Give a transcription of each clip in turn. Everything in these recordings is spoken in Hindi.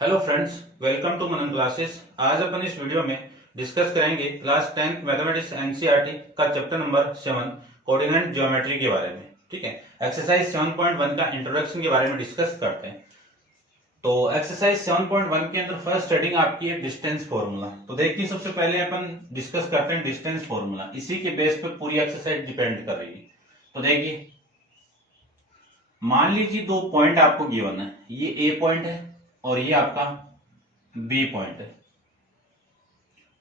Hello friends, welcome to Manan classes. आज अपन इस वीडियो में डिस्कस करेंगे क्लास 10 मैथमेटिक्स एनसीईआरटी का चैप्टर नंबर 7 कोऑर्डिनेट ज्योमेट्री के बारे में। ठीक है, एक्सरसाइज 7.1 का इंट्रोडक्शन के बारे में डिस्कस करते हैं। तो एक्सरसाइज 7.1 के अंदर फर्स्ट हेडिंग आपकी है डिस्टेंस फॉर्मूला। तो देखिए, सबसे पहले अपन डिस्कस करते हैं डिस्टेंस फॉर्मूला। इसी के बेस पर पूरी एक्सरसाइज डिपेंड कर रही है। तो देखिए, मान लीजिए दो पॉइंट आपको गिवन है, ये ए पॉइंट है और ये आपका बी पॉइंट है।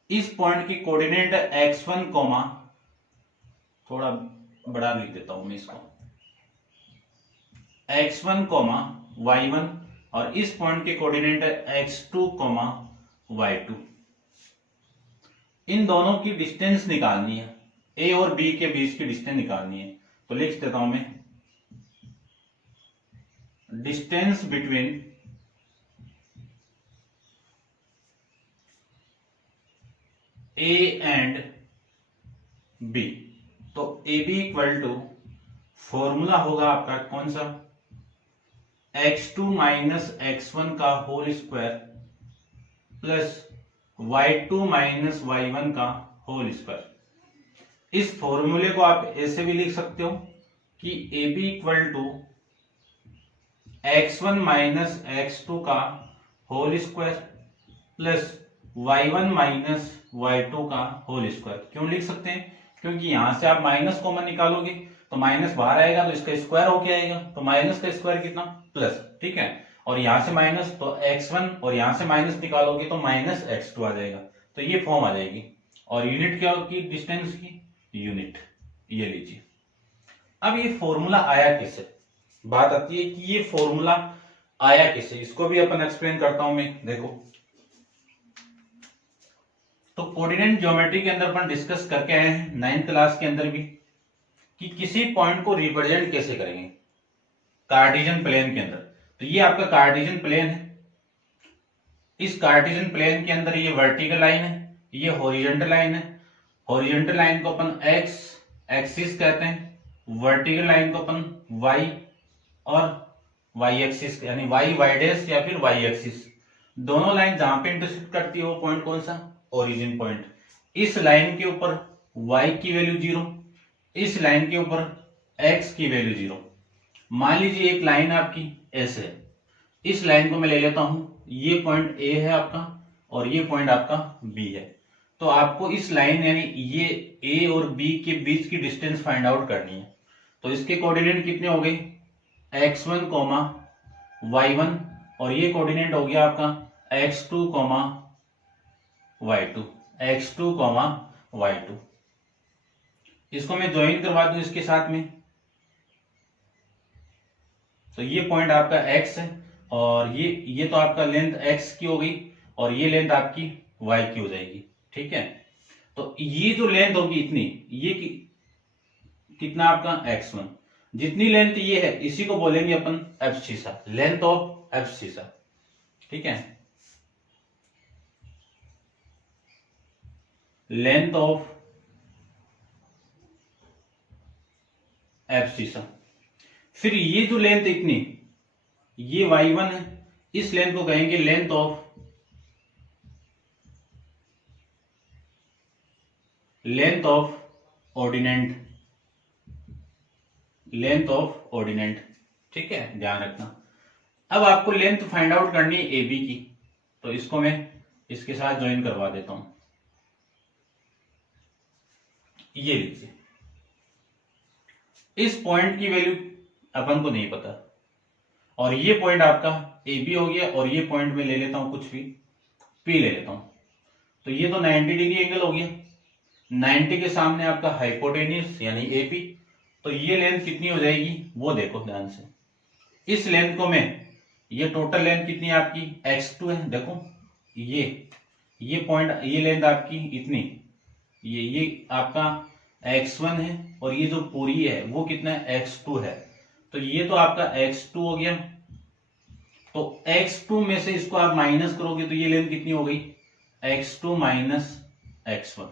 इस पॉइंट की कोऑर्डिनेट x1 कोमा, थोड़ा बड़ा लिख देता हूं मैं इसको, x1 कोमा y1, और इस पॉइंट की कोऑर्डिनेट x2 कोमा y2। इन दोनों की डिस्टेंस निकालनी है, ए और बी के बीच की डिस्टेंस निकालनी है। तो लिख देता हूं मैं, distance between A and B. तो A B equal to formula होगा आपका कौन सा, x2 माइनस x1 का whole square plus y2 minus y1 का होल स्क्वायर। इस फॉर्मूले को आप ऐसे भी लिख सकते हो कि A B equal to x1 minus x2 का whole square plus y1 minus y2 का होल स्क्वायर। क्यों लिख सकते हैं, क्योंकि यहां से आप माइनस कॉमन निकालोगे तो माइनस बाहर आएगा तो इसका स्क्वायर होके आएगा, तो माइनस का स्क्वायर कितना, प्लस। ठीक है, और यहां से माइनस तो x1, और यहां से माइनस निकालोगे तो माइनस x2 आ जाएगा। तो ये फॉर्म आ जाएगी। और यूनिट क्या होगी डिस्टेंस की, यूनिट। ये लीजिए। अब ये फॉर्मूला आया किससे, बात आती है कि ये फॉर्मूला आया किससे, इसको भी अपन एक्सप्लेन करता हूं मैं। देखो, तो कोऑर्डिनेट ज्योमेट्री के अंदर अपन डिस्कस करके आए हैं 9th क्लास के अंदर भी, कि किसी पॉइंट को रिप्रेजेंट कैसे करेंगे कार्टेशियन प्लेन के अंदर। तो ये आपका कार्टेशियन प्लेन है। इस कार्टेशियन प्लेन के अंदर ये वर्टिकल लाइन है, ये हॉरिजॉन्टल लाइन है। हॉरिजॉन्टल लाइन को अपन एक्स एक्सिस कहते हैं, वर्टिकल लाइन को अपन वाई और वाई एक्सिस, यानी वाई वाई डैश या फिर वाई एक्सिस। दोनों लाइन जहां पे इंटरसेक्ट करती है वो पॉइंट कौन सा, ओरिजिन पॉइंट। इस लाइन के ऊपर y की वैल्यू 0, इस लाइन के ऊपर x की वैल्यू 0। मान लीजिए एक लाइन आपकी ऐसे है, इस लाइन को मैं ले लेता हूं, ये पॉइंट A है आपका और ये पॉइंट आपका B है। तो आपको इस लाइन यानी ये A और B के बीच की डिस्टेंस फाइंड आउट करनी है। तो इसके कोऑर्डिनेट कितने हो गए, x1 कोमा y1, और ये कोऑर्डिनेट हो गया आपका x2 coma y2, x2 coma y2। इसको मैं ज्वाइन करवा दूं इसके साथ में, तो ये पॉइंट आपका x है और ये तो आपका लेंथ x की हो गई और ये लेंथ आपकी y की हो जाएगी। ठीक है, तो ये जो लेंथ होगी इतनी, ये कितना आपका x1, जितनी लेंथ ये है इसी को बोलेंगे अपन एब्सिसा, लेंथ ऑफ एब्सिसा। ठीक है, लेंथ ऑफ एब्सिसा। फिर ये जो लेंथ इतनी, ये y1 है, इस लेंथ को कहेंगे length of ordinate, length of ordinate. ठीक है, ध्यान रखना। अब आपको लेंथ फाइंड आउट करनी है ए बी की, तो इसको मैं इसके साथ ज्वाइन करवा देता हूं। ये लीजिए, इस पॉइंट की वैल्यू अपन को नहीं पता, और ये पॉइंट आपका ए बी हो गया, और ये पॉइंट में ले लेता हूं कुछ भी पी ले लेता हूं। तो ये तो 90 डिग्री एंगल हो गया, 90 के सामने आपका हाइपोटेन्यूस यानी एपी। तो ये लेंथ कितनी हो जाएगी वो देखो ध्यान से। इस लेंथ को मैं, ये टोटल लेंथ कितनी है आपकी x2 है, देखो ये पॉइंट, ये लेंथ आपकी इतनी, ये आपका x1 है, और ये जो पूरी है वो कितना है x2 है। तो ये तो आपका x2 हो गया। तो x2 में से इसको आप माइनस करोगे तो ये लेंथ कितनी हो गई, x2 माइनस x1।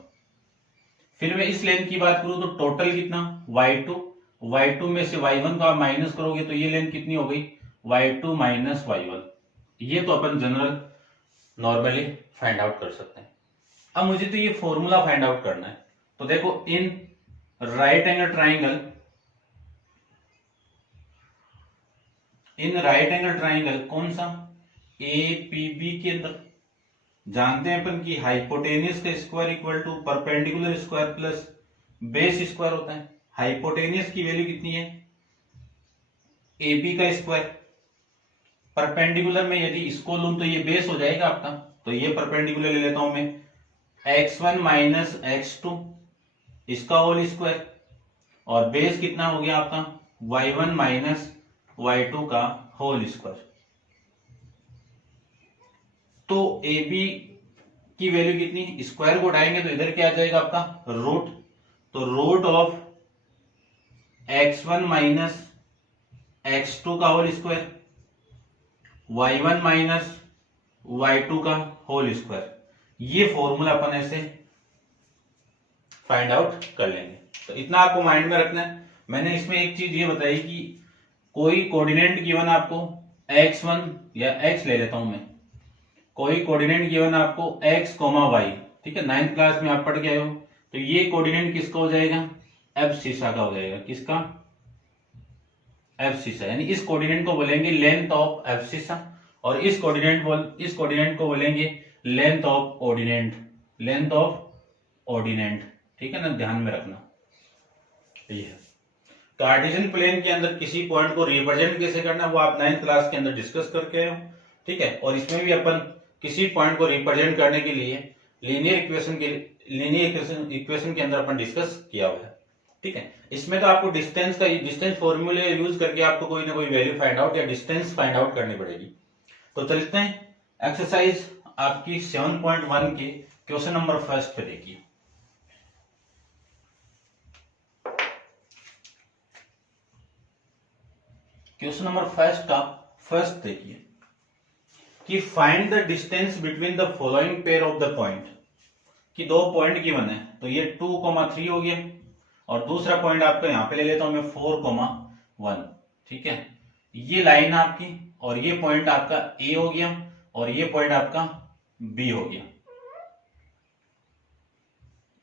फिर मैं इस लेंथ की बात करूं तो टोटल कितना y2 में से y1 को आप माइनस करोगे तो ये लेंथ कितनी हो गई y2 माइनस y1। ये तो अपन जनरल नॉर्मली फाइंड आउट कर सकते हैं। अब मुझे तो ये फॉर्मूला फाइंड आउट करना है। तो देखो इन राइट एंगल ट्राइंगल कौन सा, APB के अंदर जानते हैं अपन कि हाइपोटेनियस का square equal to perpendicular square plus base square होता है। हाइपोटेनियस की वैल्यू कितनी है, AB का स्क्वायर। परपेंडिकुलर में यदि इसको लूं तो ये बेस हो जाएगा आपका, तो ये परपेंडिकुलर ले लेता हूं मैं, x1 माइनस x2 इसका होल स्क्वायर, और बेस कितना हो गया आपका y1 माइनस y2 का होल स्क्वायर। तो AB की वैल्यू कितनी, स्क्वायर को उठाएंगे तो इधर क्या आ जाएगा आपका रूट, तो root of x1 minus x2 का whole square, y1 minus y2 का होल स्क्वायर। ये फॉर्मूला अपन ऐसे फाइंड आउट कर लेंगे। तो इतना आपको माइंड में रखना है। मैंने इसमें एक चीज ये बताई कि कोई कोऑर्डिनेट गिवन आपको x1 या x ले लेता हूं मैं, कोई कोऑर्डिनेट गिवन आपको x, y, ठीक है, 9th क्लास में आप पढ़ के आए हो, तो ये कोऑर्डिनेट किसका हो जाएगा, एब्सिसा का हो जाएगा। किसका, एब्सिसा, यानी इस कोऑर्डिनेट को बोलेंगे लेंथ ऑफ एब्सिसा, और इस कोऑर्डिनेट को बोलेंगे लेंथ ऑफ ऑर्डिनेट, ठीक है ना, ध्यान में रखना। ये है कार्टेशियन प्लेन के अंदर किसी पॉइंट को रिप्रेजेंट कैसे करना है वो आप 9th क्लास के अंदर डिस्कस करके आए हो, ठीक है। और इसमें भी अपन किसी पॉइंट को रिप्रेजेंट करने के लिए लीनियर इक्वेशन के अंदर अपन डिस्कस किया हुआ है, ठीक है। इसमें तो आपको डिस्टेंस फॉर्मूले यूज करके आपको कोई ना कोई वैल्यू फाइंड आउट या डिस्टेंस फाइंड आउट करनी पड़ेगी। तो चलते हैं एक्सरसाइज आपकी 7.1 के क्वेश्चन नंबर फर्स्ट पे देखिए। क्वेश्चन नंबर फर्स्ट देखिए कि find the distance between the following pair of the point, कि दो पॉइंट गिवन है, तो ये 2,3 हो गया, और दूसरा पॉइंट आपका यहां पे ले लेता हूं मैं 4,1, ठीक है। ये लाइन आपकी, और ये पॉइंट आपका A हो गया, और ये पॉइंट आपका B हो गया।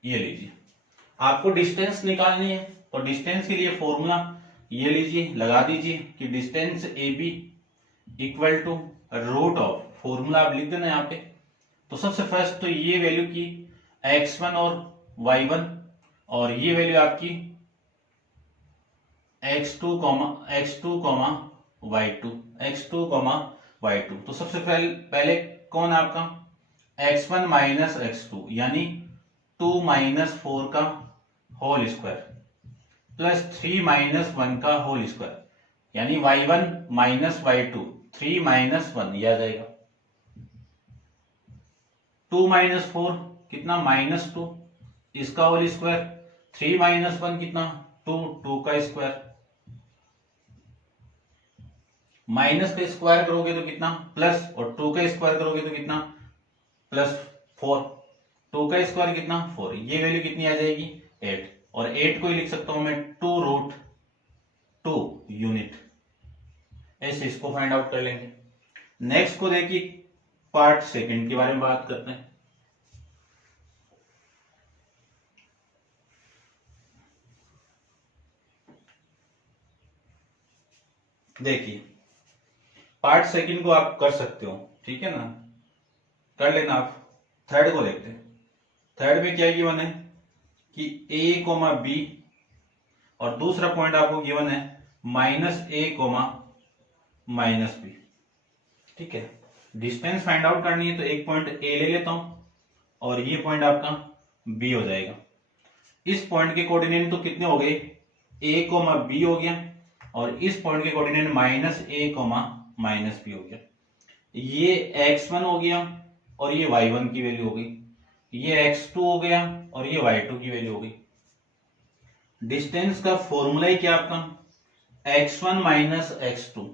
ये लीजिए, आपको डिस्टेंस निकालनी है, तो डिस्टेंस के लिए फॉर्मूला ये लीजिए, लगा दीजिए कि distance AB equal to root of, formula आप लिख देना यहाँ पे। तो सबसे फर्स्ट तो ये वैल्यू की x1 और y1, और ये वैल्यू आपकी x2, y2। तो सबसे पहले कौन आपका x1 माइनस x2 यानी 2 माइनस 4 का होल स्क्वायर प्लस 3 माइनस 1 का होल स्क्वायर, यानी y1 माइनस y2, 3 माइनस 1 यह आ जाएगा। 2 माइनस 4 कितना, -2, इसका होल स्क्वायर, 3 माइनस 1 कितना, 2 का स्क्वायर, माइनस का स्क्वायर करोगे तो कितना प्लस, और 2 का स्क्वायर करोगे तो कितना +4, 2 का स्क्वायर कितना 4, ये वैल्यू कितनी आ जाएगी 8, और 8 को ही लिख सकता हूं मैं 2√2 यूनिट। ऐसे इसको फाइंड आउट कर लेंगे। नेक्स्ट को देखिए, पार्ट सेकंड के बारे में बात करते हैं। देखिए पार्ट सेकंड को आप कर सकते हो, ठीक है ना, कर लेना। आप थर्ड को देखते हैं। थर्ड में क्या गिवन है कि A, B, और दूसरा पॉइंट आपको गिवन है -A, -B, ठीक है। डिस्टेंस फाइंड आउट करनी है तो एक पॉइंट A ले लेता हूं, और ये पॉइंट आपका B हो जाएगा। इस पॉइंट के कोऑर्डिनेट तो कितने हो गए, A, B हो गया, और इस पॉइंट के कोऑर्डिनेट -A, -B हो गया। ये x1 हो गया, और ये y1 की वैल्यू हो गई, ये x2 हो गया, और ये y2 की वैल्यू हो गई। डिस्टेंस का फॉर्मूला ही क्या आपका, x1 माइनस x2,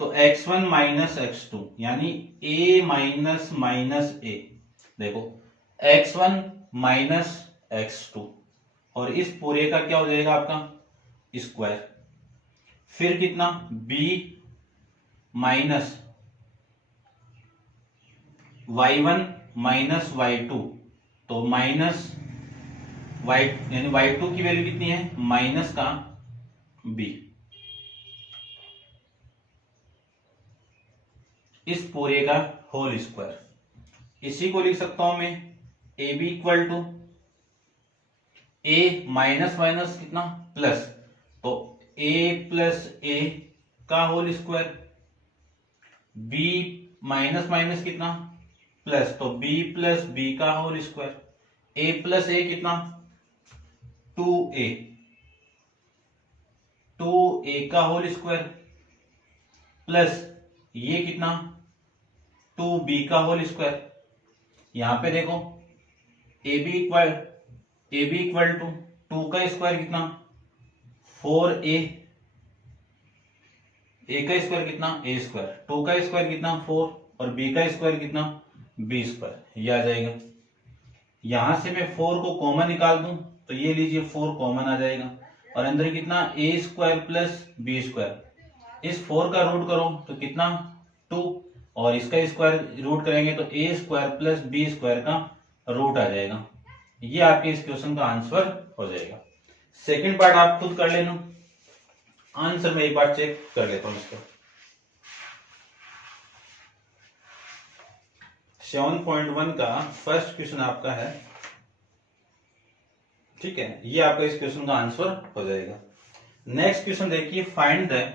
तो x1 माइनस x2 यानी a माइनस a, देखो x1 माइनस x2, और इस पूरे का क्या हो जाएगा आपका y1 माइनस y2, तो माइनस y यानी y2 की वैल्यू कितनी है, माइनस का b, इस पूरे का होल स्क्वायर। इसी को लिख सकता हूं मैं A B equal to A minus minus कितना प्लस, तो ए प्लस ए का whole square, B minus minus कितना प्लस, तो बी प्लस बी का whole square, A plus A कितना 2a, 2a का होल स्क्वायर प्लस ये कितना 2b का होल स्क्वायर। यहां पे देखो ए बी इक्वल टू 2 का स्क्वायर कितना 4a, ए का स्क्वायर कितना ए स्क्वायर, 2 का स्क्वायर कितना 4 और b का स्क्वायर कितना b स्क्वायर, ये आ जाएगा। यहां से मैं 4 को कॉमन निकाल दूं तो ये लीजिए 4 कॉमन आ जाएगा और अंदर कितना a square plus b square, इस 4 का रूट करो तो कितना 2 और इसका स्क्वायर रूट करेंगे तो a square plus b square का रूट आ जाएगा। ये आपके इस क्वेश्चन का आंसर हो जाएगा। सेकंड पार्ट आप खुद कर लेना, आंसर में एक बार चेक कर लेता हूं इसका। 7.1 का फर्स्ट क्वेश्चन आपका है, ठीक है, ये आपका इस क्वेश्चन का आंसर हो जाएगा। नेक्स्ट क्वेश्चन देखिए, find the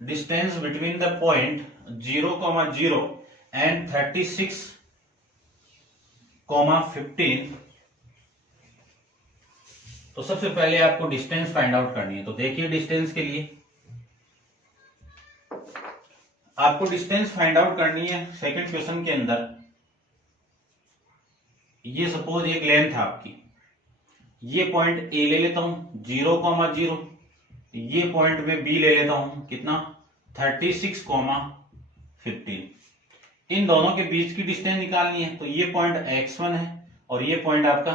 distance between the point 0,0 and 36,15। तो सबसे पहले आपको डिस्टेंस फाइंड आउट करनी है। तो देखिए डिस्टेंस के लिए आपको डिस्टेंस फाइंड आउट करनी है। सेकंड क्वेश्चन के अंदर ये सपोज एक लेंथ है आपकी, ये पॉइंट ए ले लेता हूं 0,0, ये पॉइंट में बी ले लेता हूं कितना 36,15। इन दोनों के बीच की डिस्टेंस निकालनी है। तो ये पॉइंट x1 है और ये पॉइंट आपका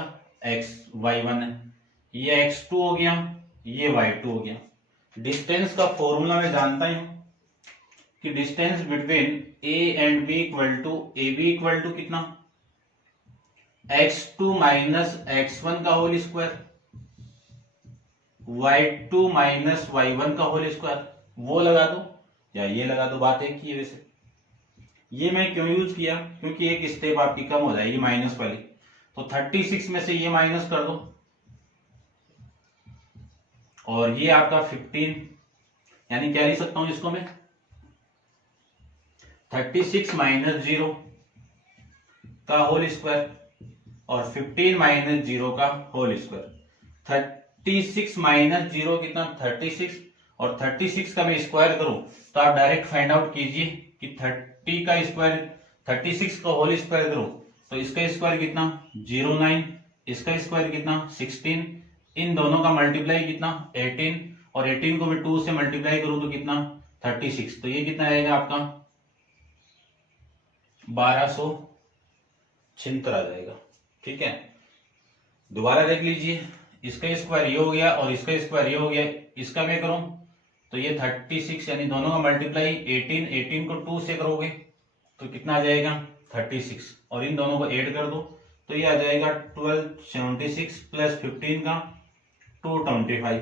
y1 है, ये x2 हो गया, ये y2 हो गया। डिस्टेंस का फॉर्मूला मैं जानता हूं कि distance between a and b equal to A B equal to कितना x2 माइनस x1 का whole square, y2 minus y1 का होल स्क्वायर। वो लगा दो या ये लगा दो, बात एक ही है। वैसे ये मैं क्यों यूज किया, क्योंकि एक स्टेप आपकी कम हो जाएगी माइनस वाली। तो 36 में से ये माइनस कर दो और ये आपका 15, यानी क्या लिख सकता हूं इसको मैं 36 माइनस 0 का होल स्क्वायर और 15 माइनस 0 का होल स्क्वायर। 36 माइनस 0 कितना 36 और 36 का मैं स्क्वायर करूं तो आप डायरेक्ट फाइंड आउट कीजिए कि 30 का स्क्वायर 36 का होल स्क्वायर करूं तो इसका स्क्वायर कितना 09, इसका स्क्वायर कितना 16, इन दोनों का मल्टीप्लाई कितना 18 और 18 को मैं 2 से मल्टीप्लाई करूं तो कितना 36। तो ये कितना आएगा आपका 1276 आ जाएगा। ठीक है, दोबारा देख लीजिए, इसका स्क्वायर ये हो गया और इसका स्क्वायर ये हो गया। इसका मैं करूं तो ये 36 यानी दोनों का मल्टीप्लाई 18 को 2 से करोगे तो कितना आ जाएगा 36 और इन दोनों को ऐड कर दो तो ये आ जाएगा 1276 प्लस 15 का 225।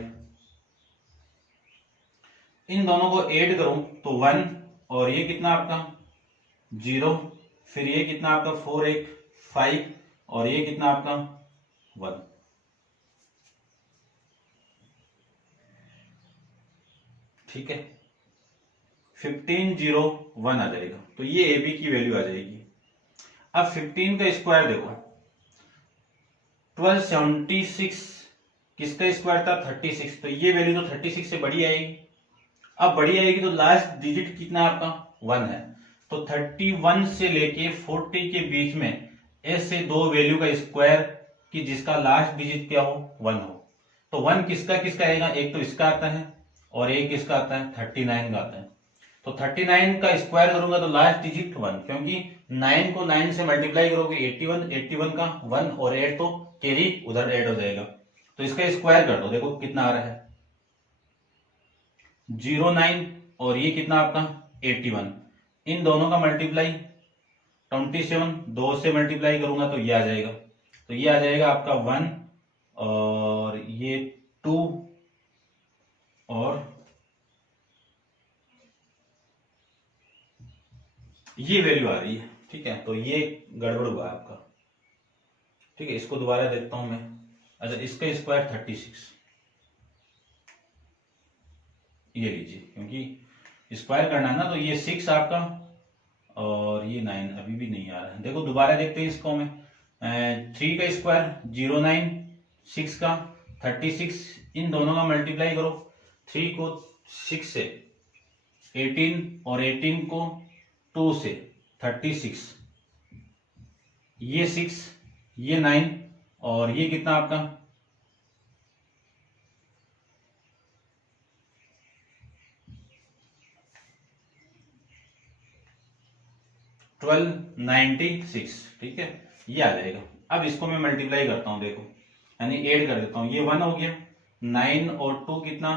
इन दोनों को ऐड करूं तो 1 और ये कितना आपका 0, फिर ये कितना आपका 4 1 5 और ये कितना आपका 1। ठीक है, 1501 आ जाएगा। तो ये ए बी की वैल्यू आ जाएगी। अब 15 का स्क्वायर देखो, 1276 किसका स्क्वायर था 36, तो ये वैल्यू तो 36 से बड़ी आएगी। अब बड़ी आएगी तो लास्ट डिजिट कितना आपका 1 है, तो 31 से लेके 40 के बीच में ऐसे दो वैल्यू का स्क्वायर कि जिसका लास्ट डिजिट क्या हो 1 हो। तो 1 किसका किसका आएगा, एक तो इसका आता है और एक इसका आता है 39 का आता है। तो 39 का स्क्वायर करूंगा तो लास्ट डिजिट 1, क्योंकि 9 को 9 से मल्टीप्लाई करोगे 81 का 1 और 8 तो कैरी उधर ऐड हो जाएगा। तो इसका स्क्वायर कर दो, देखो कितना आ रहा है 09 और ये कितना आपका 81। इन दोनों का मल्टीप्लाई 27, 2 से मल्टीप्लाई करूंगा तो ये आ जाएगा, तो ये आ जाएगा आपका 1 और ये 2 और ये वैल्यू आ रही है। ठीक है, तो ये गड़बड़ हुआ आपका। ठीक है, इसको दोबारा देखता हूं मैं। अच्छा, इसका स्क्वायर 36, ये लीजिए, क्योंकि स्क्वायर करना है ना, तो ये 6 आपका और ये 9 अभी भी नहीं आ रहा है। देखो दोबारा देखते हैं इसको में। 3 का स्क्वायर 09, 6 का 36, इन दोनों का मल्टीप्लाई करो। 3 को 6 से 18 और 18 को 2 से 36, ये 6, ये 9 और ये कितना आपका 1296। ठीक है, ये आ जाएगा। अब इसको मैं मल्टीप्लाई करता हूं, देखो यानी ऐड कर देता हूं। ये 1 हो गया, 9 और 2 कितना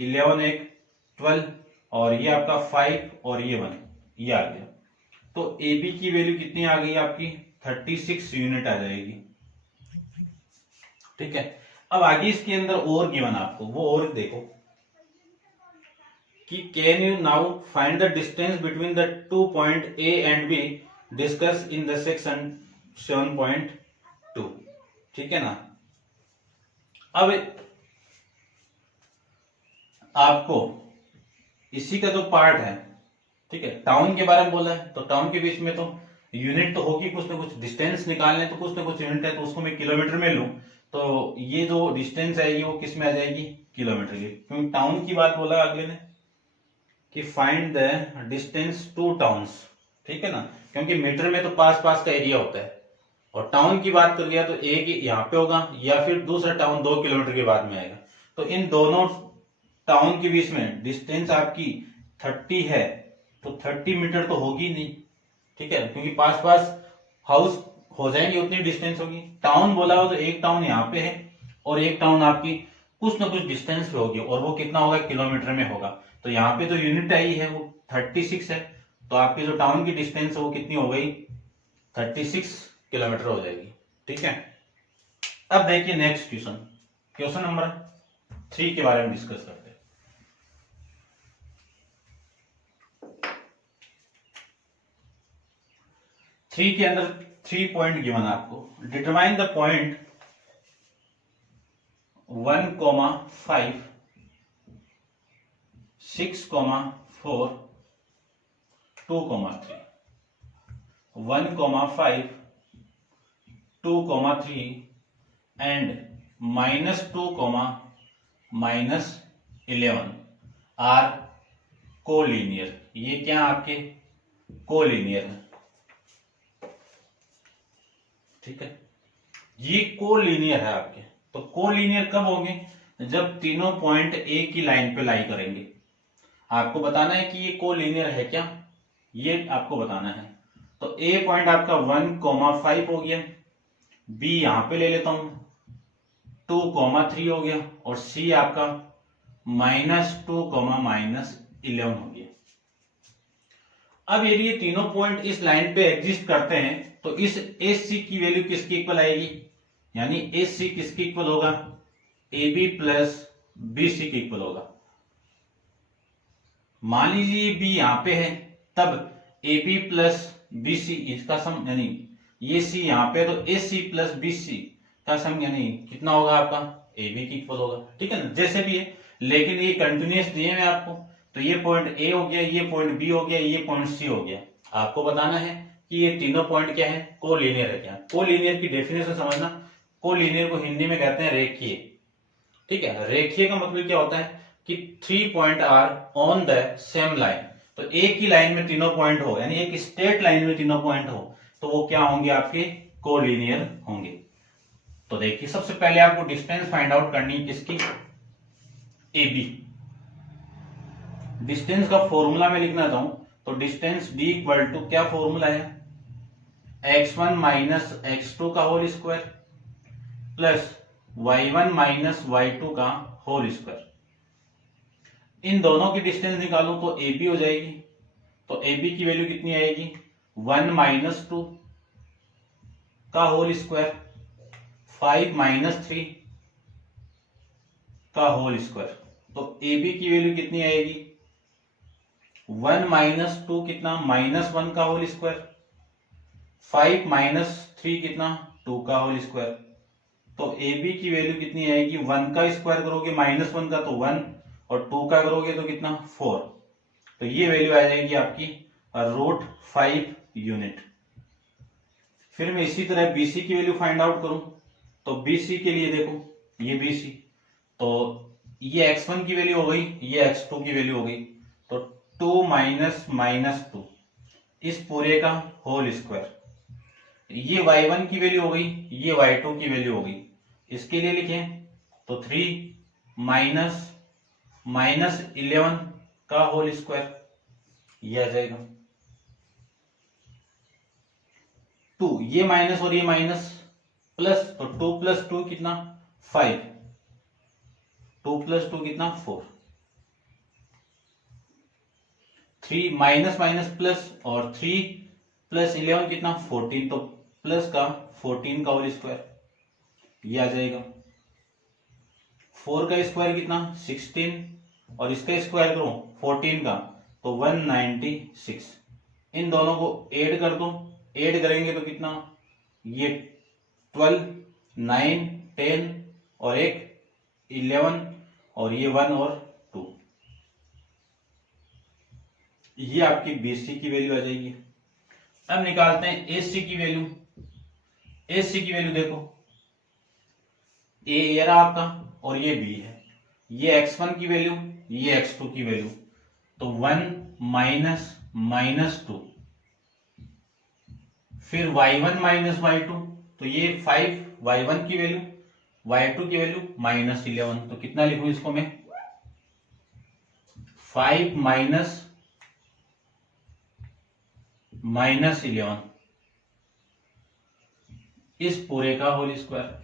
11, 1 12 और ये आपका 5 और ये 1, ये आ गया। तो ए बी की वैल्यू कितनी आ गई आपकी 36 यूनिट आ जाएगी। ठीक है, अब आगे इसके अंदर और गिवन आपको, वो और देखो कि can you now find the distance between the 2 point A and be discuss in the section 7.2। ठीक है ना। अब आपको इसी का जो पार्ट है, ठीक है, टाउन के बारे में बोला है, तो टाउन के बीच में तो यूनिट तो होगी, कुछ ना कुछ डिस्टेंस निकालने तो कुछ ना कुछ यूनिट है, तो उसको मैं किलोमीटर में लूं तो ये जो डिस्टेंस आएगी वो किस में आ जाएगी, किलोमीटर की। क्योंकि टाउन की बात बोला अगले ने कि find the distance two towns. ठीक है ना, क्योंकि मीटर में तो पास पास का एरिया होता है, और टाउन की बात कर लिया तो एक यहाँ पे होगा या फिर दूसरा टाउन 2 किलोमीटर के बाद में आएगा। तो इन दोनों टाउन के बीच में डिस्टेंस आपकी 30 है, तो 30 मीटर तो होगी नहीं। ठीक है, क्योंकि पास पास हाउस हो जाएंगे उतनी डिस्टेंस होगी। टाउन बोला हो तो एक टाउन यहाँ पे है और एक टाउन आपकी कुछ ना कुछ डिस्टेंस पे होगी, और वो कितना होगा, किलोमीटर में होगा। तो यहाँ पे तो यूनिट आई है वो 36 है, तो आपकी जो टाउन की डिस्टेंस है वो कितनी हो गई, 36 किलोमीटर हो जाएगी। ठीक है, अब देखिए नेक्स्ट क्वेश्चन, क्वेश्चन नंबर 3 के बारे में डिस्कस करते हैं। 3 के अंदर 3 पॉइंट गिवन आपको। Determine the point 1,5, 6,4, 2,3, 1,5, 2,3 and -2, -11 are collinear. ये क्या आपके कोलिनियर है। ठीक है, ये कोलिनियर है आपके। तो कोलिनियर कब होंगे, जब तीनों पॉइंट ए की लाइन पे लाई करेंगे। आपको बताना है कि ये कोलिनियर है क्या, ये आपको बताना है। तो ए पॉइंट आपका 1,5 हो गया, बी यहां पे ले लेता हूं 2,3 हो गया, और सी आपका -2, -11 हो गया। अब यदि ये तीनों पॉइंट इस लाइन पे एग्जिस्ट करते हैं तो इस एस सी की वैल्यू किसकी इक्वल आएगी, यानी एस सी किसकी इक्वल होगा, A B plus B C की इक्वल होगा। मान लीजिए बी यहां पे है, तब A B plus B C इसका सम, यानी ये सी यहां पे, तो ए सी प्लस बी सी का सम यानी कितना होगा आपका, ए बी की इक्वल होगा। ठीक है ना, जैसे भी है, लेकिन ये कंटिन्यूअस दिए हैं आपको। तो ये पॉइंट ए हो गया, ये पॉइंट बी हो गया, ये पॉइंट सी हो गया। आपको बताना है कि ये तीनों पॉइंट क्या है, कोलिनियर है क्या। कोलिनियर की डेफिनेशन समझना, कोलिनियर को हिंदी में कहते हैं रेखीय। ठीक है, रेखीय का मतलब क्या होता है कि 3 point are on the same line. तो एक ही लाइन में तीनों पॉइंट हो, यानी एक स्ट्रेट लाइन में तीनों पॉइंट हो, तो वो क्या होंगे, आपके कोलिनियर होंगे। तो देखिए, सबसे पहले आपको डिस्टेंस फाइंड आउट करनी है किसकी, ए बी। डिस्टेंस का फॉर्मूला में लिखना चाहूं तो डिस्टेंस डी इक्वल टू क्या फॉर्मूला है, x1 माइनस x2 का whole square plus y1 minus y2 का होल स्क्वायर। इन दोनों की डिस्टेंस निकालूं तो ए बी हो जाएगी, तो ए बी की वैल्यू कितनी आएगी 1 माइनस 2 का होल स्क्वायर 5 माइनस 3 का होल स्क्वायर। तो ए बी की वैल्यू कितनी आएगी 1 माइनस 2 कितना -1 का होल स्क्वायर 5 माइनस 3 कितना 2 का होल स्क्वायर। तो ए बी की वैल्यू कितनी आएगी 1 का स्क्वायर करोगे -1 का तो 1 और 2 का करोगे तो कितना 4। तो ये वैल्यू आ जाएगी आपकी √5 यूनिट। फिर मैं इसी तरह बीसी की वैल्यू फाइंड आउट करूं तो बीसी के लिए देखो ये बीसी, तो ये x1 की वैल्यू हो गई, ये x2 की वैल्यू हो गई, तो 2 माइनस -2 इस पूरे का होल स्क्वायर। ये y1 की वैल्यू हो गई, ये y2 की वैल्यू हो गई। इसके लिए लिखें तो 3 माइनस -11 का होल स्क्वायर, ये आ जाएगा 2, ये माइनस और ये माइनस प्लस, तो 2 प्लस 2 कितना 5, 2 प्लस 2 कितना 4, 3 माइनस माइनस प्लस और 3 प्लस 11 कितना 14, तो प्लस का 14 का होल स्क्वायर, ये आ जाएगा। 4 का स्क्वायर कितना 16 और इसका स्क्वायर करो 14 का तो 196। इन दोनों को ऐड कर दो, ऐड करेंगे तो कितना ये 12 9 10 और एक 11 और ये 1 और 2, ये आपकी बीसी की वैल्यू आ जाएगी। अब निकालते हैं एसी की वैल्यू। एसी की वैल्यू देखो ए रहा आपका और ये बी है, ये x1 की वैल्यू, ये x2 की वैल्यू, तो 1 माइनस -2, फिर y1 माइनस y2, तो ये 5 y1 की वैल्यू, y2 की वैल्यू -11, तो कितना लिखूं इसको मैं 5 माइनस -11 इस पूरे का होल स्क्वायर।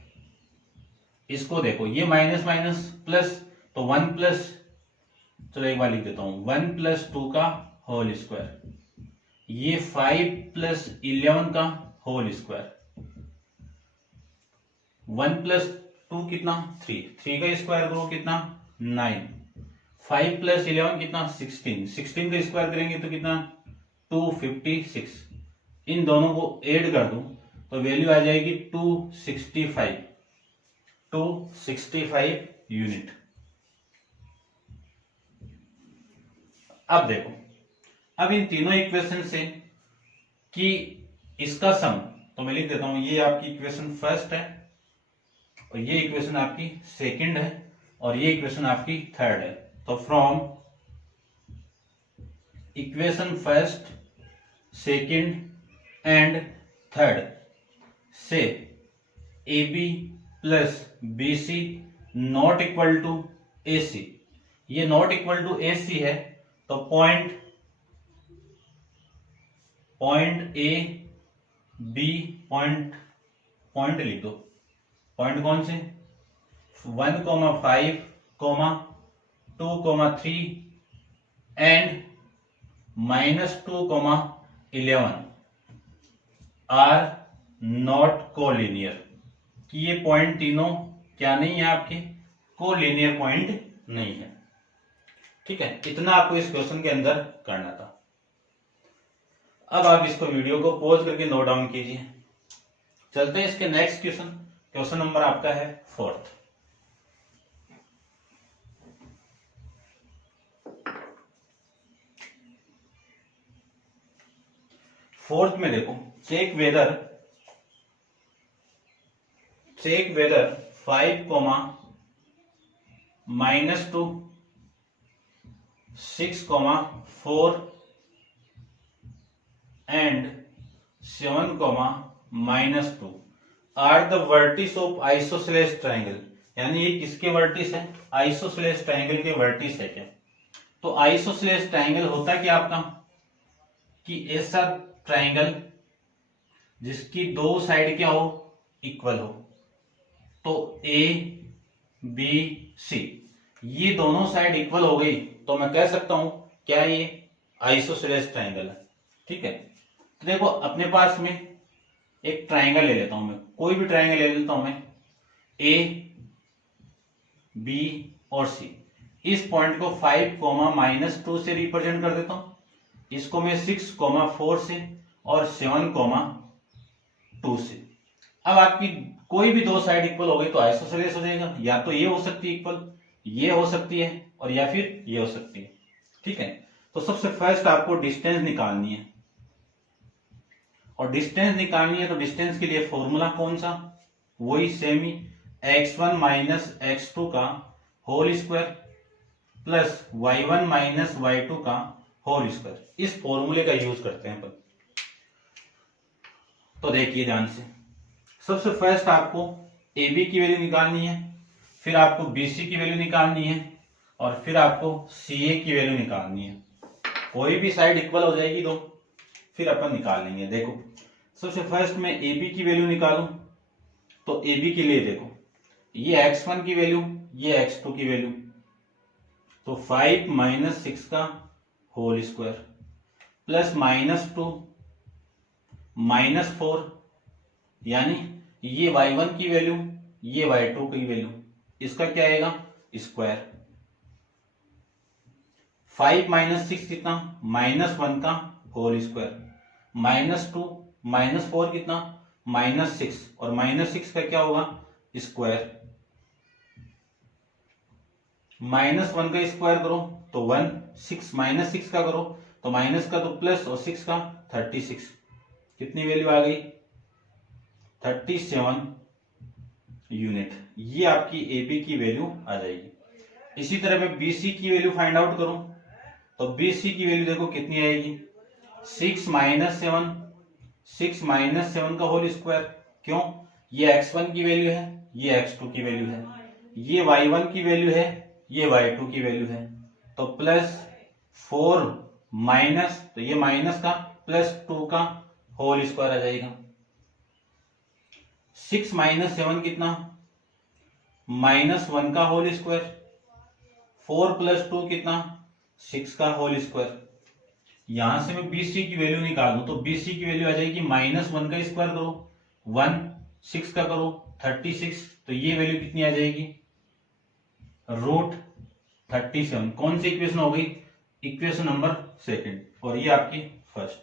इसको देखो ये माइनस माइनस प्लस, तो 1 प्लस, चलो एक बार लिख देता हूं 1 प्लस 2 का होल स्क्वायर, ये 5 प्लस 11 का होल स्क्वायर, 1 प्लस 2 कितना 3, 3 का स्क्वायर करो कितना 9, 5 प्लस 11 कितना 16, 16 का स्क्वायर करेंगे तो कितना 256। इन दोनों को ऐड कर दूं तो वैल्यू आ जाएगी 265 यूनिट। अब देखो, अब इन तीनों इक्वेशन से कि इसका सम, तो मैं लिख देता हूं ये आपकी इक्वेशन फर्स्ट है और ये इक्वेशन आपकी सेकंड है और ये इक्वेशन आपकी थर्ड है। तो from equation first second and third से A B plus B C not equal to A C, ये not equal to A C है तो पॉइंट ए बी पॉइंट लिख दो। पॉइंट कौन से 1, 5, 2, 3 एंड -2, 11 आर नॉट कोलिनियर, कि ये पॉइंट तीनों क्या नहीं है आपके कोलिनियर पॉइंट नहीं है। ठीक है, इतना आपको इस क्वेश्चन के अंदर करना था। अब आप इसको वीडियो को पॉज करके नोट डाउन कीजिए। चलते हैं इसके नेक्स्ट क्वेश्चन। क्वेश्चन नंबर आपका है 4th। फोर्थ में देखो, check whether 5, -2, 6, 4 and 7, -2 are the vertices of isosceles triangle. यानी ये किसके वर्टिस है आइसोसेलेस ट्राइंगल के वर्टिस है क्या। तो आइसोसेलेस ट्राइंगल होता क्या आपका कि ऐसा ट्राइंगल जिसकी दो साइड क्या हो इक्वल हो। तो ए बी सी ये दोनों साइड इक्वल हो गई तो मैं कह सकता हूं क्या ये आइसोसेलेस ट्राइंगल है। ठीक है, तो देखो अपने पास में एक ट्राइंगल ले लेता हूं मैं, कोई भी ट्राइंगल ले लेता हूं मैं, ए बी और सी। इस पॉइंट को 5, -2 से रिप्रेजेंट कर देता हूं, इसको मैं 6, 4 से और 7, 2 से। अब आपकी कोई भी दो साइड इक्वल हो गई तो आइसोसेलेस हो जाएगा, या तो ये हो सकती है इक्वल, ये हो सकती है, और या फिर ये हो सकती है। ठीक है, तो सबसे फर्स्ट आपको डिस्टेंस निकालनी है, और डिस्टेंस निकालनी है तो डिस्टेंस के लिए फॉर्मूला कौन सा, वही सेम ही, x1 माइनस x2 का whole square plus y1 minus y2 का होल स्क्वायर। इस फॉर्मूले का यूज करते हैं अपन। तो देखिए ध्यान से, सबसे फर्स्ट आपको ए बी की वैल्यू निकालनी है, फिर आपको बी सी की वैल्यू निकालनी है, और फिर आपको सी ए की वैल्यू निकालनी है। कोई भी साइड इक्वल हो जाएगी तो फिर अपन निकाल लेंगे। देखो सबसे फर्स्ट में ए बी की वैल्यू निकालूं, तो ए बी के लिए देखो ये x1 की वैल्यू, ये x2 की वैल्यू, तो 5 - 6 का होल स्क्वायर प्लस -2 -4, यानी ये y1 की वैल्यू, ये y2 की वैल्यू, इसका क्या आएगा स्क्वायर। 5 - 6 कितना, -1 का होल स्क्वायर, -2 -4 कितना, -6, और -6 का क्या होगा स्क्वायर। -1 का स्क्वायर करो तो 1, 6 -6 का करो तो माइनस का तो प्लस, और 6 का 36, कितनी वैल्यू आ गई 37 यूनिट। ये आपकी एबी की वैल्यू आ जाएगी। इसी तरह मैं बीसी की वैल्यू फाइंड आउट करूं तो बीसी की वैल्यू देखो कितनी आएगी, 6 - 7 का होल स्क्वायर। क्यों, ये x1 की वैल्यू है, ये x2 की वैल्यू है, ये y1 की वैल्यू है, ये y2 की वैल्यू है, तो प्लस 4 माइनस, तो ये माइनस का प्लस 2 का होल स्क्वायर आ जाएगा। 6 - 7 कितना, -1 का होल स्क्वायर, 4 + 2 कितना 6 का होल स्क्वायर। यहां से मैं BC की वैल्यू निकाल दूं तो BC की वैल्यू आ जाएगी -1 का स्क्वायर करो 1, 6 का करो 36, तो ये वैल्यू कितनी आ जाएगी √37। कौन सी इक्वेशन हो गई, इक्वेशन नंबर सेकंड, और ये आपकी फर्स्ट।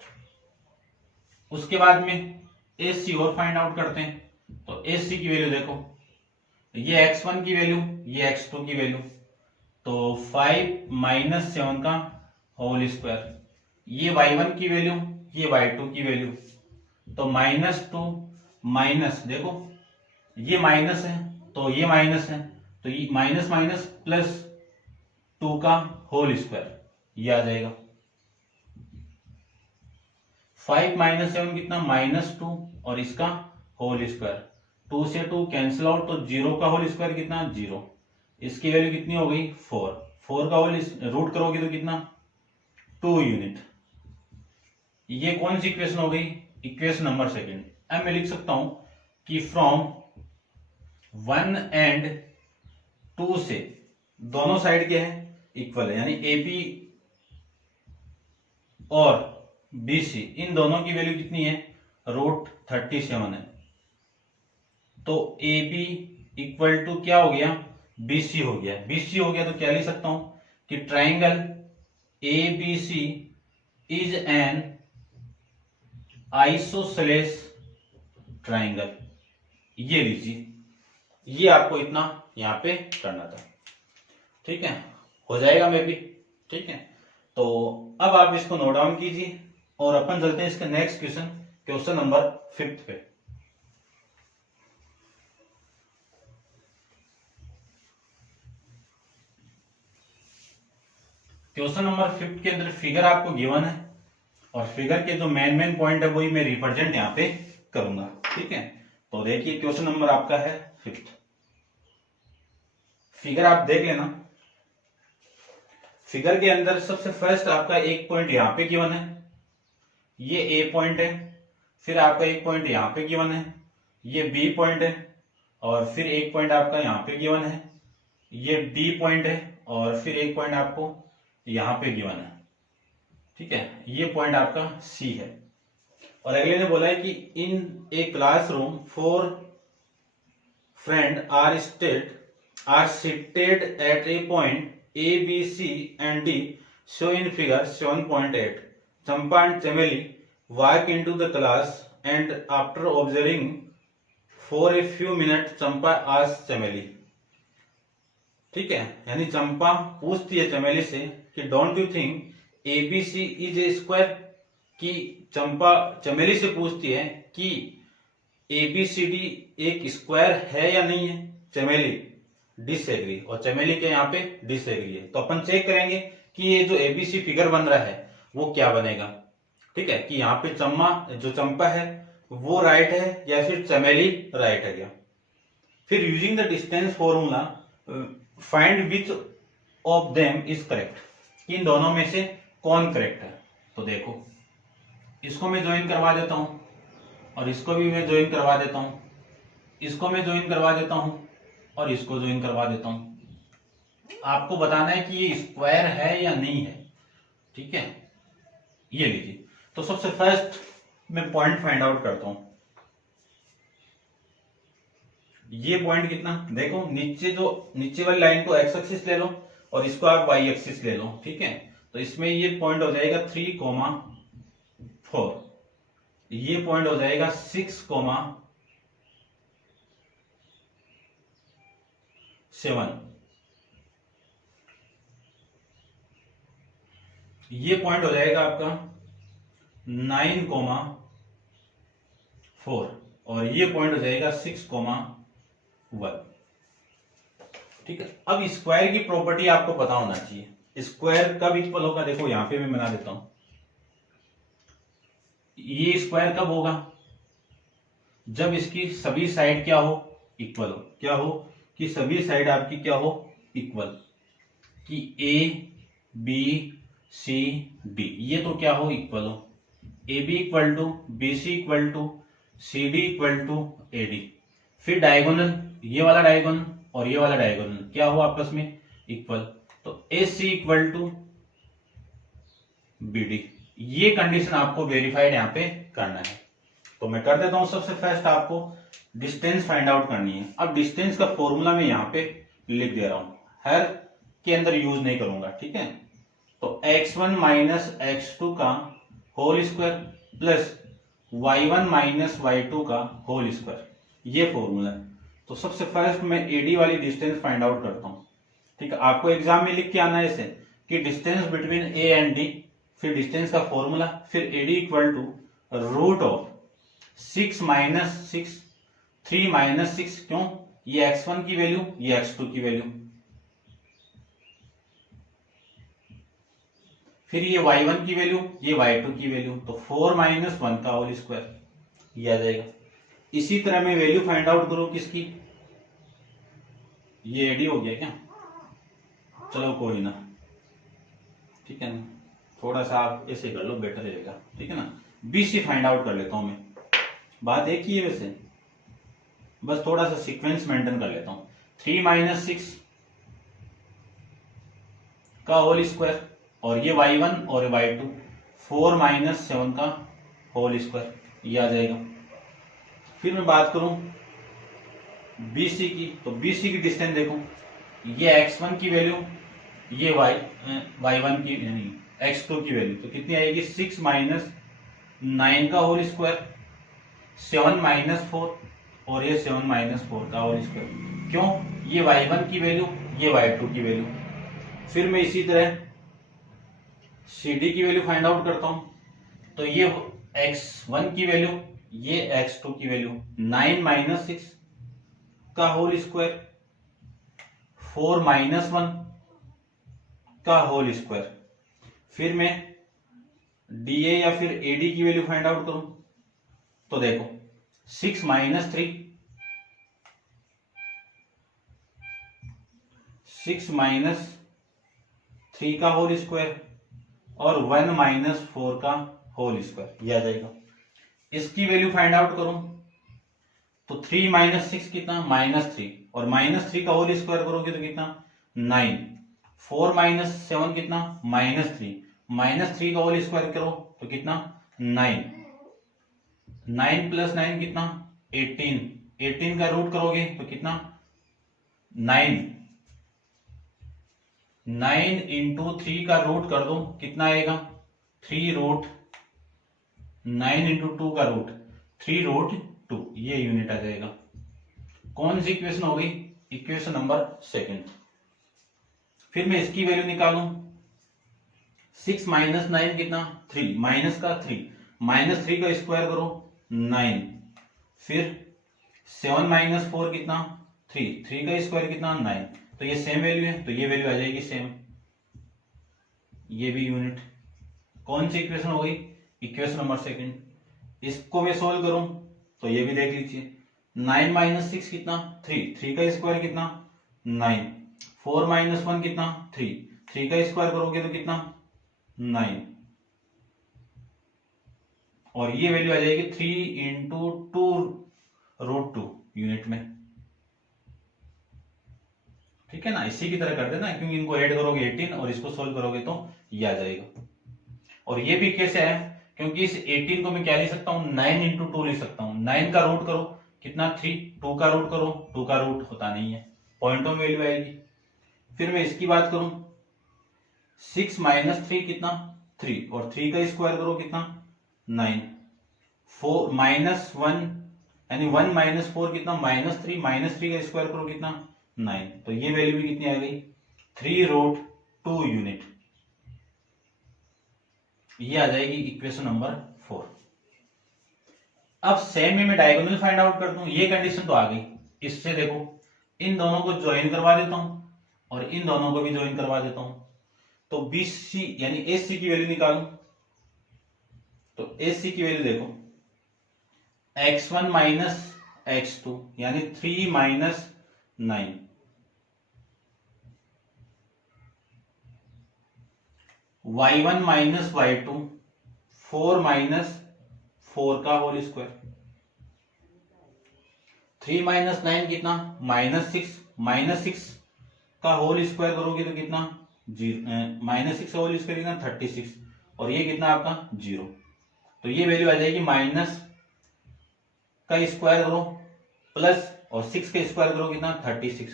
उसके बाद में AC और फाइंड आउट करते हैं, तो AC की वैल्यू देखो, ये x1 की वैल्यू, ये x2 की वैल्यू, तो 5 - 7 का होल स्क्वायर, ये y1 की वैल्यू, ये y2 की वैल्यू, तो -2 माइनस, देखो ये माइनस है तो ये माइनस है, तो ये माइनस माइनस प्लस 2 का होल स्क्वायर, ये आ जाएगा। 5 - 7 कितना -2, और इसका होल स्क्वायर, 2 से 2 कैंसिल आउट, तो 0 का होल स्क्वायर कितना 0, इसकी वैल्यू कितनी हो गई 4, 4 का होल रूट करोगे तो कितना 2 यूनिट। ये कौन सी इक्वेशन हो गई, इक्वेशन नंबर सेकंड। अब मैं लिख सकता हूं कि फ्रॉम 1 एंड 2 से दोनों साइड क्या है इक्वल है, यानी AB और BC इन दोनों की वैल्यू कितनी है √37 है, तो AB इक्वल टू क्या हो गया BC हो गया। BC हो गया तो क्या लिख सकता हूं कि triangle ABC is an isosceles triangle. ये लीजिए, ये आपको इतना यहां पे करना था। ठीक है, हो जाएगा मे भी। ठीक है, तो अब आप इसको नोट डाउन कीजिए और अपन चलते हैं इसका नेक्स्ट क्वेश्चन, क्वेश्चन नंबर 5 पे। क्वेश्चन नंबर 5 के अंदर फिगर आपको गिवन है, और फिगर के जो मेन पॉइंट है वही मैं रिप्रेजेंट यहाँ पे करूंगा। ठीक है, तो देखिए क्वेश्चन नंबर आपका है 5। फिगर आप देख लेना। फिगर के अंदर सबसे फर्स्ट आपका एक पॉइंट यहाँ पे गिवन है, ये A पॉइंट है, फिर आपका एक पॉइंट यहाँ पे गिवन है, ये B पॉइंट है, और फिर एक पॉइंट आपका यहाँ पे गिवन है, ये D पॉइंट है, और फिर एक पॉइंट आपको यहाँ पे गिवन है। ठीक है, ये पॉइंट आपका सी है। और अगले ने बोला है कि in a classroom 4 friend are seated at a point A, B, C and D shown in figure 7.8. Champa and Chameli walk into the class and after observing for a few minutes Champa asks Chameli. ठीक है, यानी चंपा पूछती है चमेली से कि don't you think ABC is a square, कि चंपा चमेली से पूछती है कि ABCD एक स्क्वायर है या नहीं है। चमेली डिसएग्री, और चमेली के यहाँ पे डिसएग्री है। तो अपन चेक करेंगे कि ये जो ABC फिगर बन रहा है वो क्या बनेगा। ठीक है, कि यहाँ पे जो चंपा है वो राइट है या फिर चमेली राइट है क्या। फिर using the distance formula find which of them is correct, इन दोनों में से कौन करेक्ट है। तो देखो, इसको मैं ज्वाइन करवा देता हूं और इसको भी मैं ज्वाइन करवा देता हूं, इसको मैं ज्वाइन करवा देता हूं और इसको ज्वाइन करवा देता हूं। आपको बताना है कि ये स्क्वायर है या नहीं है। ठीक है, ये लीजिए। तो सबसे फर्स्ट मैं पॉइंट फाइंड आउट करता हूं। ये पॉइंट कितना, देखो नीचे वाली लाइन को एक्स एक्सिस ले लो और इसको आप वाई एक्सिस ले लो। ठीक है, तो इसमें ये पॉइंट हो जाएगा 3,4, ये पॉइंट हो जाएगा 6,7, ये पॉइंट हो जाएगा आपका 9,4 और ये पॉइंट हो जाएगा 6,1। ठीक है, अब स्क्वायर की प्रॉपर्टी आपको पता होना चाहिए। स्क्वायर कब इक्वल होगा, देखो यहां पे मैं बना देता हूं। ये स्क्वायर कब होगा, जब इसकी सभी साइड क्या हो, इक्वल हो। क्या हो, कि सभी साइड आपकी क्या हो, इक्वल, कि A B C D ये तो क्या हो, इक्वल हो। AB equal to BC equal to CD equal to AD। फिर डायगोनल, ये वाला डायगोनल और ये वाला डायगोनल क्या हो, आपस में इक्वल। तो AC इक्वल टू BD, ये कंडीशन आपको वेरीफाइड यहां पे करना है। तो मैं कर देता हूं। सबसे फर्स्ट आपको डिस्टेंस फाइंड आउट करनी है। अब डिस्टेंस का फॉर्मूला मैं यहां पे लिख दे रहा हूं, हर के अंदर यूज नहीं करूंगा। ठीक है, तो x1 माइनस x2 का whole square plus y1 minus y2 का होल स्क्वायर, ये फॉर्मूला है। तो सबसे फर्स्ट मैं AD वाली डिस्टेंस फाइंड आउट करता हूं। ठीक है, आपको एग्जाम में लिख के आना है ऐसे कि distance between A and D, फिर डिस्टेंस का फॉर्मूला, फिर AD equal to root of 6 minus 6, 3 minus 6, क्यों, ये x1 की वैल्यू, ये x2 की वैल्यू, फिर ये y1 की वैल्यू, ये y2 की वैल्यू, तो 4 माइनस 1 का होल स्क्वायर, ये आ जाएगा। इसी तरह मैं वैल्यू फाइंड आउट करूं किसकी, ये AD हो गया क्या, चलो कोई ना, ठीक है ना, थोड़ा सा आप ऐसे कर लो, बेटर रहेगा। ठीक है ना, BC फाइंड आउट कर लेता हूं मैं। बात एक ही है वैसे, बस थोड़ा सा सीक्वेंस मेंटेन कर लेता हूं। 3 माइनस 6 का होल स्क्वायर और ये y1 और y2, 4 माइनस 7 का होल स्क्वायर, ये आ जाएगा। फिर मैं बात करूं BC की, तो BC की डिस्टेंस देखो, ये x1 की वैल्यू, ये y1 की यानी x2 की वैल्यू, तो कितनी आएगी, 6 माइनस 9 का होल स्क्वायर, 7 माइनस 4 और ये 7 माइनस 4 का होल स्क्वायर, क्यों, ये y1 की वैल्यू, ये y2 की वैल्यू। फिर मैं इसी तरह CD की वैल्यू फाइंड आउट करता हूं, तो ये x1 की वैल्यू, ये x2 की वैल्यू, 9 माइनस 6 का होल स्क्वायर, 4 माइनस 1 का होल स्क्वायर। फिर मैं DA या फिर AD की वैल्यू फाइंड आउट करूं, तो देखो 6 माइनस 3, 6 माइनस 3 का होल स्क्वायर और 1 माइनस 4 का होल स्क्वायर, ये आ जाएगा। इसकी वैल्यू फाइंड आउट करूं तो 3 माइनस 6 कितना, -3, और -3 का होल स्क्वायर करोगे तो कितना, 9, 4 माइनस 7 कितना, -3, -3 का होल स्क्वायर करो तो कितना 9, 9 + 9 कितना 18, 18 का रूट करोगे तो कितना 9, 9 × 3 का रूट कर दो कितना आएगा 3√, 9 × 2 का रूट 3√2, ये यूनिट आ जाएगा। कौन सी इक्वेशन हो गई, इक्वेशन नंबर 2। फिर मैं इसकी वैल्यू निकालूं, 6 - 9 कितना 3, माइनस का 3, -3 का स्क्वायर करो 9, फिर 7 - 4 कितना 3, 3 का स्क्वायर कितना 9, तो ये सेम वैल्यू है तो ये वैल्यू आ जाएगी सेम, ये भी यूनिट। कौन सी इक्वेशन हो गई, इक्वेशन नंबर 2। इसको मैं सोल्व करूं तो ये भी देख लीजिए, 9 - 6 कितना 3, 3 का स्क्वायर कितना 9, 4 - 1 कितना 3, 3 का स्क्वायर करोगे तो कितना 9, और ये वैल्यू आ जाएगी 3 × 2√2 यूनिट में। ठीक है ना, इसी की तरह कर देना, क्योंकि इनको ऐड करोगे 18 और इसको सोल्व करोगे तो ये आ जाएगा। और ये भी कैसे है, क्योंकि इस 18 को मैं क्या लिख सकता हूं 9 × 2 लिख सकता हूं, 9 का रूट करो कितना 3, 2 का रूट करो 2 का रूट होता नहीं है, पॉइंटों में वैल्यू आएगी। फिर मैं इसकी बात करूं, 6 - 3 कितना 3, और 3 का स्क्वायर करो कितना 9, 4 -1 यानी 1 - 4 कितना -3, -3 का स्क्वायर करो कितना 9, तो ये वैल्यू भी कितनी आ गई 3√2 यूनिट, ये आ जाएगी इक्वेशन नंबर 4। अब सेम में मैं डायगोनल फाइंड आउट कर दूं, ये कंडीशन तो आ गई। इससे देखो इन दोनों को ज्वाइन करवा देता हूं और इन दोनों को भी ज्वाइन करवा देता हूं, तो BC यानी AC की वैल्यू निकालूं, तो AC की वैल्यू देखो x1 - x2 यानी 3 - 9, y1 - y2 4 - 4 का होल स्क्वायर, 3 - 9 कितना -6 का होल स्क्वायर करोगे तो कितना -6 का होल स्क्वायर कितना 36, और ये कितना आपका 0, तो ये वैल्यू आ जाएगी माइनस का स्क्वायर करो प्लस और 6 का स्क्वायर करो कितना 36,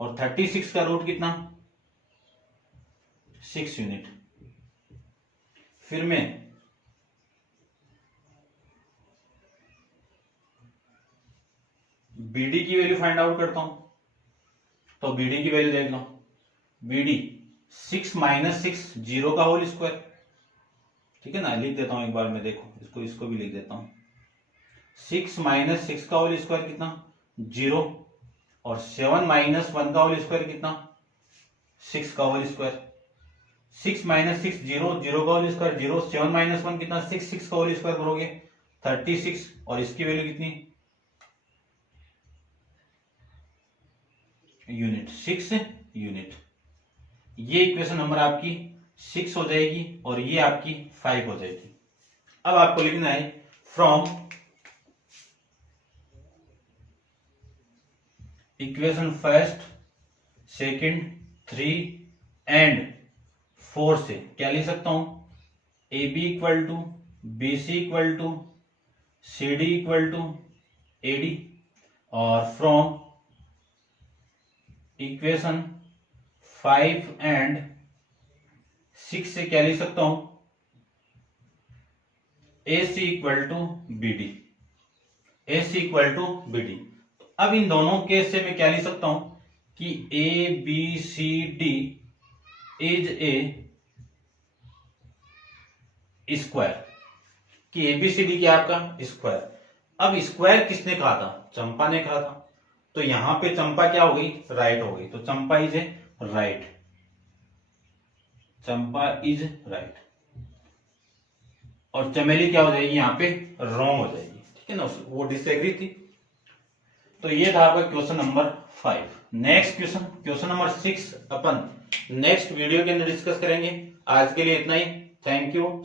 और 36 का रूट कितना 6 यूनिट। फिर मैं BD की वैल्यू फाइंड आउट करता हूं, तो BD की वैल्यू देख लो, BD 6 - 6 0 का होल स्क्वायर, ठीक है ना, लिख देता हूं एक बार मैं, देखो इसको भी लिख देता हूं, 6 - 6 का होल स्क्वायर कितना 0, और 7 - 1 का होल स्क्वायर कितना 6 का होल स्क्वायर, 6 - 6 0, 0 का होल स्क्वायर 0, 7 - 1 कितना 6, 6 का होल स्क्वायर करोगे 36, और इसकी वैल्यू कितनी यूनिट 6 यूनिट। ये इक्वेशन नंबर आपकी 6 हो जाएगी और ये आपकी 5 हो जाएगी। अब आपको लिखना है फ्रॉम इक्वेशन 1, 2, 3 एंड 4 से क्या लिख सकता हूं, AB = BC = CD = AD, और फ्रॉम इक्वेशन 5 एंड 6 से क्या लिख सकता हूं, AC = BD, AC = BD। अब इन दोनों केस से मैं क्या लिख सकता हूं कि ABCD इज ए स्क्वायर, कि ABCD क्या आपका स्क्वायर। अब स्क्वायर किसने कहा था, चंपा ने कहा था, तो यहां पे चंपा क्या हो गई राइट हो गई, तो Champa is right, Champa is right, और चमेली क्या हो जाएगी यहाँ पे रॉन्ग हो जाएगी, ठीक है ना, वो डिसएग्री थी। तो ये था आपका question number 5। Next question number 6 अपन नेक्स्ट वीडियो के अंदर डिस्कस करेंगे। आज के लिए इतना ही, थैंक यू।